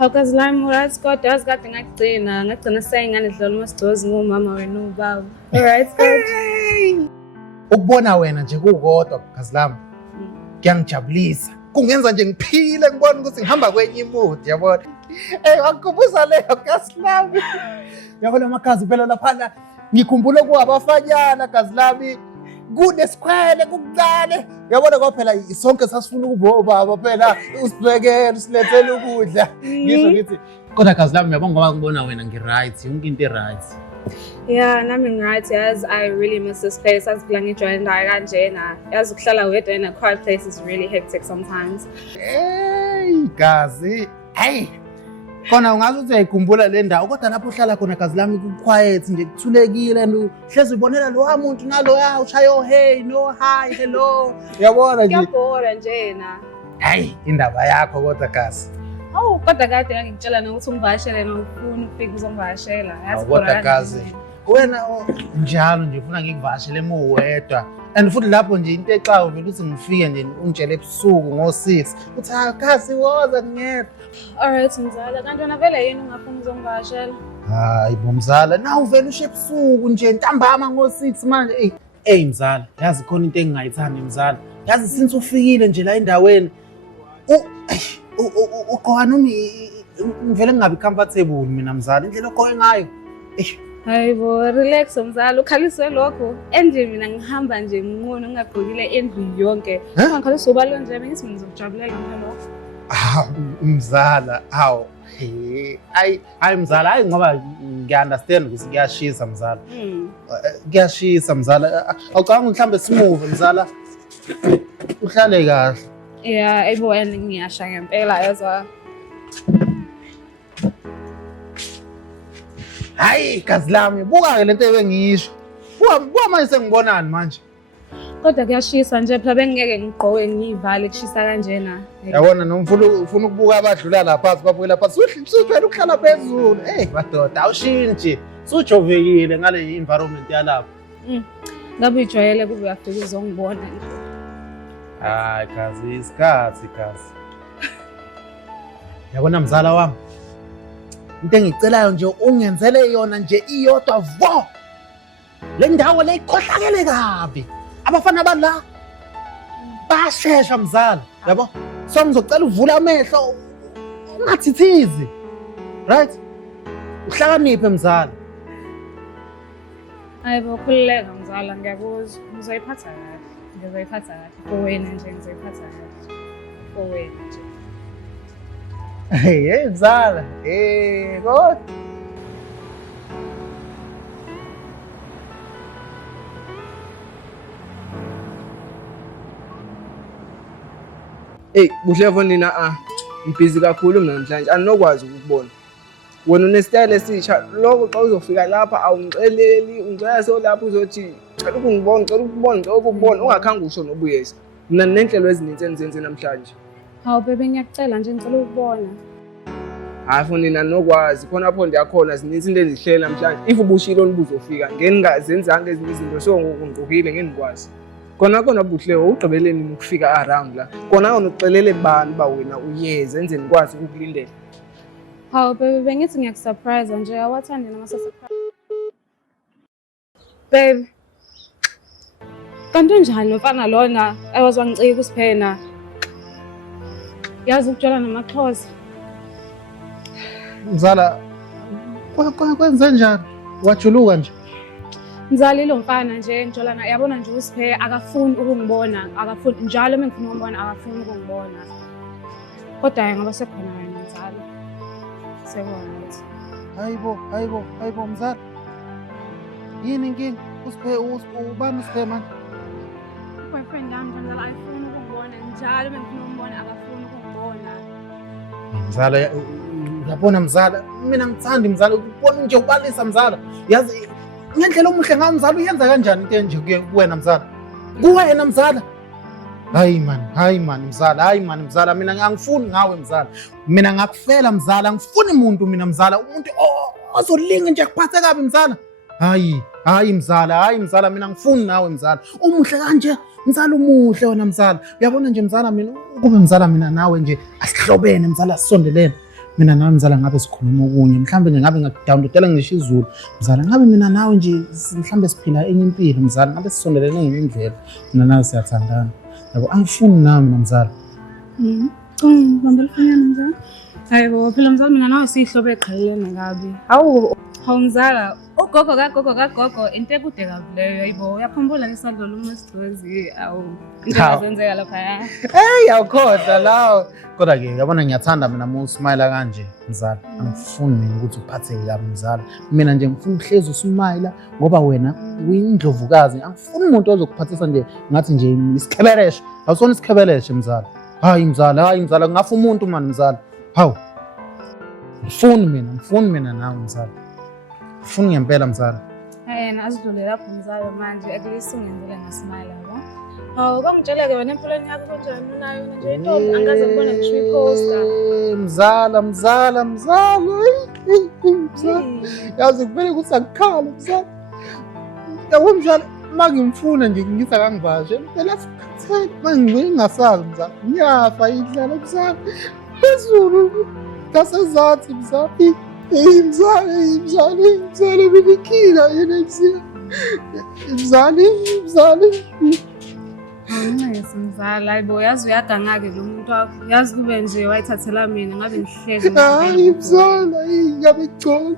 Awukazi lami right kodwa yazi kade ngagcina sayingane dlala uMasidozi ngomama wena ubaba. Alright kodwa. Ukubona wena nje kukodwa kazi lami. Kuyangijabulisa. Kungenza nje ngiphile ngibone ukuthi ngihamba kwenye imodi yabona. Wakubuza leyo kazi lami. Yabona amakazi phela lapha ngikhumbula kuwabafanyana kazi lami. Kunesikhwele kukuncane yabona kwaphela sonke sasifuna ukubobaba phela usibhekele usilethele ukudla ngisho ngithi kodwa kazi lami yabona ngoba ngibona wena ngiright yonke into right. Yeah, nami right yazi I really miss this place asiphila ngijoyina indawo kanjena yazi ukuhlala wedwa in a quiet place is really hectic sometimes. Hey gazi hey khona ungazi ukuthi uyayikhumbula le ndawo kodwa lapho uhlala khona kazi lami ku-quiet nje kuthulekile and hlezi ubonela lo muntu naloya ushayo hey no hi hello yabona nje Ngiyabona njena. Hayi indaba yakho kodwa gazi. Awu kodwa kade ngangitshela nokuthi ungivashele nofuna ukufika uzongivashela yazi kodwa gazi wena njalo nje ufuna ngikuvashele muwedwa and futhi lapho nje into exayo vele ukuthi ngifike nje ungitshele ebusuku ngo6 uthi gazi woza ngiyedwa. Alright mzala kanti wena vele yini ungafuna uzongivashela? Hayi bomzala nawu vele ushe ebusuku nje ntambama ngo6 manje hey mzala yazi khona into engingayithandi mzala yazi since ufikile nje la endaweni uqoka noma ngivele ngingabi comfortable mina mzala indlela oqoke ngayo. Hayibo relax mzala ukhaliswe lokho endle mina ngihamba nje nginqono ngingagqokile endlu yonke ungakhaliswa ubalo nje mina ngithi ngizokujabulela lokho. Mzala hawu hayi mzala hayi ngoba ngiunderstand ukuthi kuyashisa mzala kuyashisa mzala awucanga mhlambe simove mzala uhlale kahle. Yeah ayibo yena ngiyasha ngempela yaza. Hayi gazi lami buka-ke lento ebengisho buka manje sengibonani manje kodwa kuyashisa nje phela bengeke ngigqoke ngivale kushisa kanjena. Yabona noma ufuna ukubuka abadlula la phansi babukela phansi usuthwele ukuhlala phezulu madoda awushintshi sujovekile ngale environment yalapho. Ngabe ujwayele kube uyafika uzongibona nje. Hayi gazi isikhathi gazi. Yabona mzala wami into engicelayo nje ungenzele yona nje iyodwa vo le ndawo le ikhohlakele kabi abafana bala bashesha mzala yabo so ngizocela uvula amehlo ungathithizi right uhlakaniphe mzala. Hayibo khulileka mzala ngiyakuzwa ngizoyiphatha kahle kowena nje ngizoyiphatha kahle kowena nje. Hey mzala God Buhle nina ngibhizi kakhulu mina namhlanje anokwazi ukubona wena unesitayile esisha lokho xa uzofika lapha awungixeleli ungicela so lapha uzothi cela ukubona ungakhange usho nobuyeza mina nenhlelo ezininzi engizenze namhlanje. Hawu bebe ngiyacela nje ngicela ukubona. Hayi nina nokwazi khona lapho ndiyakhona zininzi into ezihlela namhlanje if ubushilo olubuzofika ngengazenzanga ezinye izinto so ngokugqokile ngenikwazi khona buhle ugqibeleni ukufika around la khona unokuxelele bani ba wena uyeze enze nikwazi ukukulindela. Hawu bebe bengithi ngiyakusurprise nje awathandi nama surprise. Babe kanti njani mfana lona ayewazwangicika usiphena yazi ukutshela namaXhosa. Mzala kwenze njani wajuluka nje Mzali lo mfana nje ngitholana yabona nje usiphe akafuni ukungibona akafuni njalo mengifuna ukubona akafuni ukungibona kodwa ngoba sekhona wena mzali sekona ukuthi hayibo mzala yini inkinga usiphe ubani usiphe manje boyfriend yami njalo ayifuni ukungibona njalo mengifuna ukubona akafuni ukungibona. Mzala uyabona mzala mina ngithandi mzala ukubona nje ubalisa mzala yazi ngendlela omuhle ngayo mzala uyenza kanjani into enje kuwena mzala kuwena mzala. Hayi man mzala mina angifuni ngawe mzala mina ngakufela mzala ngifuni umuntu mina mzala umuntu ozolinga nje kuphathe kabi mzala. Hayi mzala mina ngifuni nawe mzala umuhle kanje mzala umuhle wena mzala uyabona nje mzala mina kube mzala mina nawe nje asihlobene mzala sisondelene mina nawe mzala ngabe sikhuluma okunye mhlawumbe nje ngabe ngakudawunlodela ngisho izulu mzala ngabe mina nawe nje mhlawumbe siphila enye impilo mzala ngabe sisondelene ngenye indlela mina nawe siyathandana yabo angifuni nami mina mzala Bambela fanyana mzala. Hayibo phela mzala mina nawe sihlobo eqhelene kabi. Hawu mzala, ugogo kagogo into ekude kabi leyo yibo. Uyakhumbula isandlo lomusidwezi awu. Into ezenzeka lapha. Awukhohlwa lawo kodwa-ke yabona ngiyathanda mina uma usmayila kanje mzala angifuni mina ukuthi uphatheke kabi mzala mina nje ngifuna uhlezi usmayila ngoba wena uyindlovukazi angifuni umuntu ozokuphathisa nje ngathi nje isikhebeleshe awusona isikhebeleshe mzala hayi mzala kungafa umuntu mani mzala hawu ngifuni mina nawe mzala ngifuni ngempela mzala Yena azidlule lapho mzala manje akulisi ungenzele ngasimayila yabo. Hawu kangitshela-ke wena empilweni yakho kanjani unayo nje intombi angaze ngibone ngisho i-poster. Mzala yazi kumele ukuthi akukhala mzala yabo mzala uma ngimfuna nje ngisa kangivashe phela sikhathele uma ngingasazi mzala ngiyafa idlala mzala phezulu ngasezathi mzala mzala benikhila yena mzala Awunqesi mzala hayibo yazi uyadanga-ke lo muntu wakho yazi kube nje wayithathela mina ngabe ngihlezi hayi mzala ngabe ngcono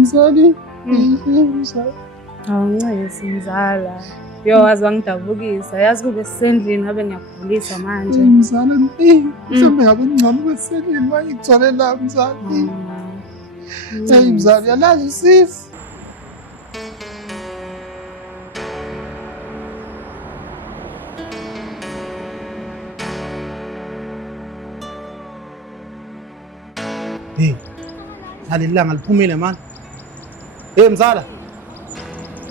mzala awunqesi mzala yo wazi wangidabukisa yazi kube sisendlini ngabe ngiyakugulisa manje mzala mhlawumbe ngabe ngcono kwesendlini uma ngigcwale la mzala mzala yalazi usisi hey nalilanga liphumile mani hey mzala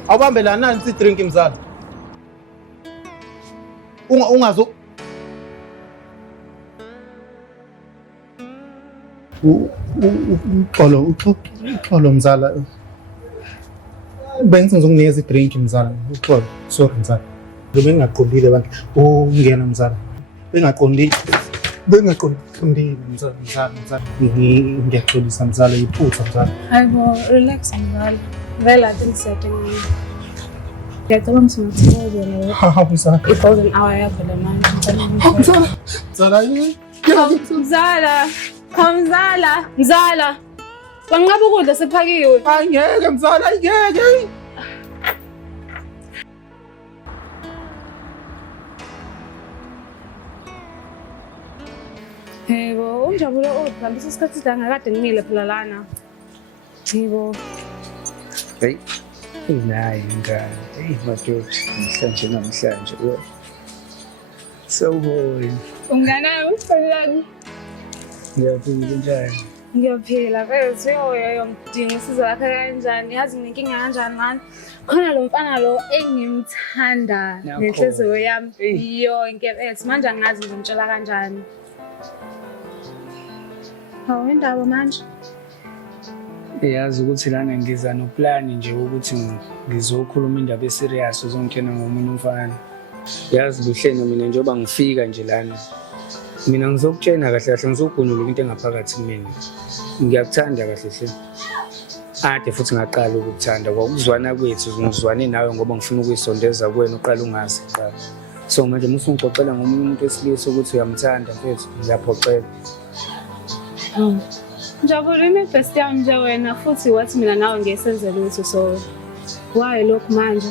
awubambelana nani si drink mzala ungazo uxolo mzala bengizokunikeza i-drink mzala uxolo sorry mzala bengingaqondile bantu ungena mzala bengingaqondile mzala ngiyaxolisa mzala iphutha mzala hayibo relax mzala vele ade ngisedengile ngiyacabanga singathokozela hawu mzala i-golden hour yakho le manje mzala banqaba ukudla sephakiwe angeke mzala angeke yebo unjabule udambisa isikhathi sida ngakade ngimile phela lana yebo Hey, nayi ingane. Hey madoda, namhlanje we. Sawubona. unganami ufanelani Ngiyaphila njani? ngiyaphila phela yongidinga usizo lakho kanjani yazi nginenkinga kanjani mani khona lo mfana lo engimthanda nenhliziyo yami yonke ethi manje angazi ngizomtshela kanjani hawu indaba manje Yazi ukuthi lana ngiza noplani nje ukuthi ngizokhuluma indaba eserious uzongena ngomunye umfana. Yazi buhlenge mina njengoba ngifika nje lana. Mina ngizokutshena kahle kahle ngizogunula into engaphakathi kumina. Ngiyakuthanda kahle hle. Ade futhi ngaqala ukukuthanda kwakuzwana kwethu ngizwane nawe ngoba ngifuna ukuyisondeza kuwena uqala ungazi qala. So manje musu ngixoxela ngomunye umuntu wesilisa ukuthi uyamthanda mfethu ngiyaphoxela. Njabule imibhest yami nje wena futhi wathi mina nawe ngiyesenze lutho so why lokhu manje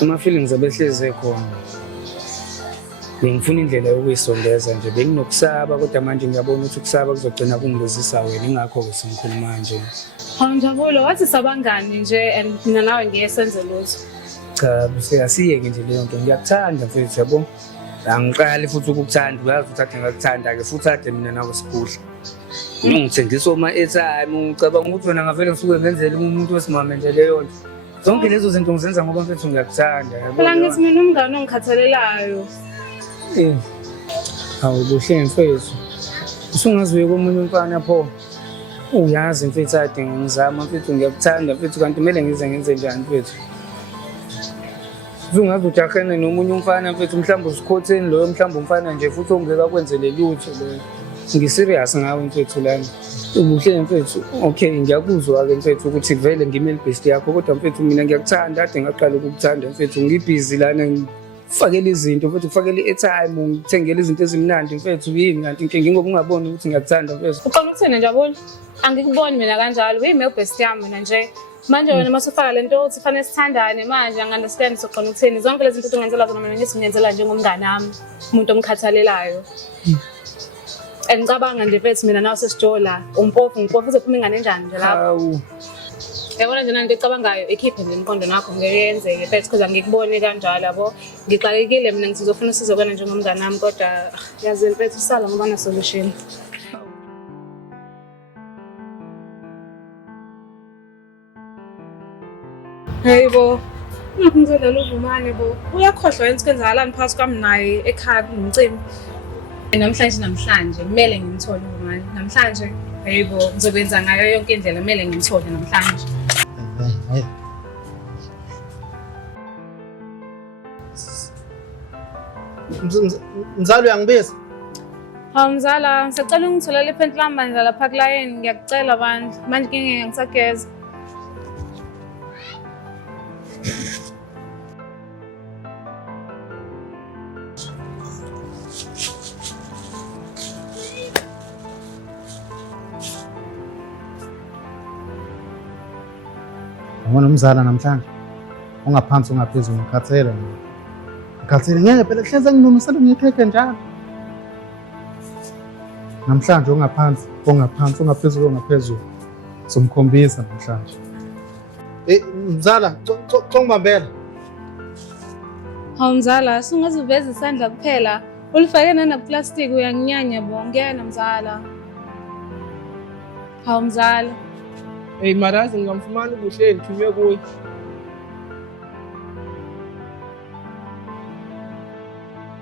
Ama feelings abehleze khona. Ngifuna indlela yokuyisondeza nje benginokusaba kodwa manje ngiyabona ukuthi ukusaba kuzogcina kungibuzisa wena ingakho ke sengikhuluma manje. Njabule wathi sabangani nje and mina nawe ngiyesenze lutho Cha siyasiyeke nje leyo nto ngiyakuthanda mfethu yabo. Angiqali futhi ukukuthanda uyazi ukuthi ade ngakuthanda ke futhi ade mina nawe siphudla. Ngithengisa oma-airtime ucabanga ukuthi wena ngavele ngisuke ngenzele umuntu wesimame nje leyo nto. Zonke lezo zinto ngizenza ngoba mfethu ngiyakuthanda yabo. phela ngithi mina umngane ongikhathalelayo Hawu buhle mfethu. Usungaziwe komunye umfana pho. Uyazi mfethu ade ngizama mfethu ngiyakuthanda mfethu kanti kumele ngenze njani mfethu. Uzungazi ujahene nomunye umfana mfethu mhlawumbe usikhotheni loyo mhlawumbe umfana nje futhi ongeka kwenzele lutho loyo. ngiserious ngawe mfethu lana. Ubuhle mfethu. Okay, ngiyakuzwa-ke mfethu ukuthi vele ngimeli best yakho kodwa mfethu mina ngiyakuthanda ade ngaqala ukukuthanda mfethu ngibhizi lana ngifakela izinto mfethu ngifakela i-airtime ngithengele izinto ezimnandi mfethu yini kanti inkinga ingoba ungaboni ukuthi ngiyakuthanda mfethu. Uqala ukuthina Njabule? Angikuboni mina kanjalo. Uyimi best yami mina nje. Manje wena masufaka lento uthi fanele sithandane manje angi-understand soqala ukuthini. Zonke lezi zinto ungenzela zona mina ngithi ngiyenzela njengomngane wami, umuntu omkhathalelayo. Ngicabanga nje mfethu mina nawe sesijola umpofu uzophuma ingane enjani nje lapho. Hawu. Yabona nje nanto ecabangayo ekhiphe nje imqondo nakho ngeke yenzeke mfethu because angikuboni kanjalo yabo. Ngixakekile mina ngizofuna usizo kana njengomngane wami kodwa yazi mfethu sala ngoba na solution. Hey bo, ngizela luvumane bo. Uyakhohlwa yini sikwenzakalani phakathi kwami naye ekhaya kunomcimbi. Namhlanje kumele ngimthole uvumane. Namhlanje hey bo, ngizokwenza ngayo yonke indlela kumele ngimthole namhlanje. Mzali uyangibiza? Hawu mzala, ngisacela ungitholele iphenti lami bandla lapha kulayini, ngiyakucela bandla. Manje ngingeke ngisageza. Ngibona umzala namhlanje ungaphansi ungaphezulu ngikhathele mina. Ngikhathele ngeke phela kuhleze nginumisela ngikhekhe njalo. Namhlanje ungaphansi ungaphezulu. Somkhombisa namhlanje. Mzala, ngibambela. Hawu mzala, singaziveza isandla kuphela. Ulifake nanaplastic uyanginyanya bo, ngiyena mzala. Hawu mzala. Hey marazi ngingamfumana ubuhle ngithunywe kuye.